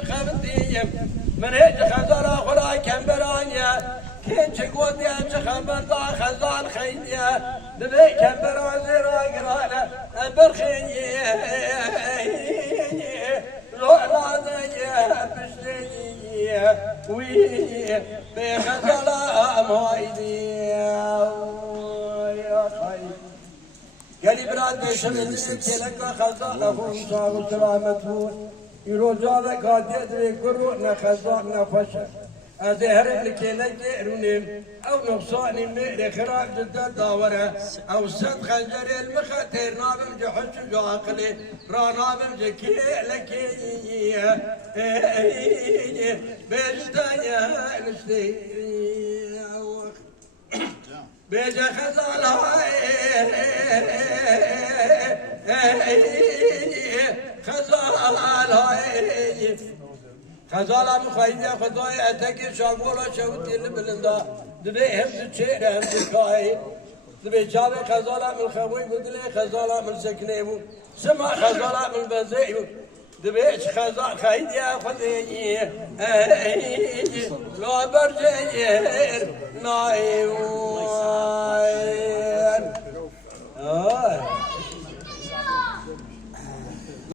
خبردیم من هیچ خزارا خورا کمبرانیه کنچه گودیه چه خبردا خزان خیلیه دبی کمبران زیرا گرانه برخینیه رعرانیه پشتینیه ویه بی خزالا امایدیه گلی براد بشمید تلقا خزانه هم شاو سلامتون يروجا ذكاتي أدري كرو نخزان نفشة أزهر لكينا جيرونين أو نقصاني ميري خراب جدا داورة أو صد خنجر المخاتير نابم جحش جاقلي را نابم جكي لكي بيجتانيا نشتي بيجا خزان خزالا مخايدة خداي أتاكي شاقولا شاوتي اللي بلندا دبي هم تشير هم تكاي دبي شابي خزالا من خوي بدلي خزالا من سكنيمو سما خزالا من بزيمو دبي خزالا خايدة خدي لا برجير نايمو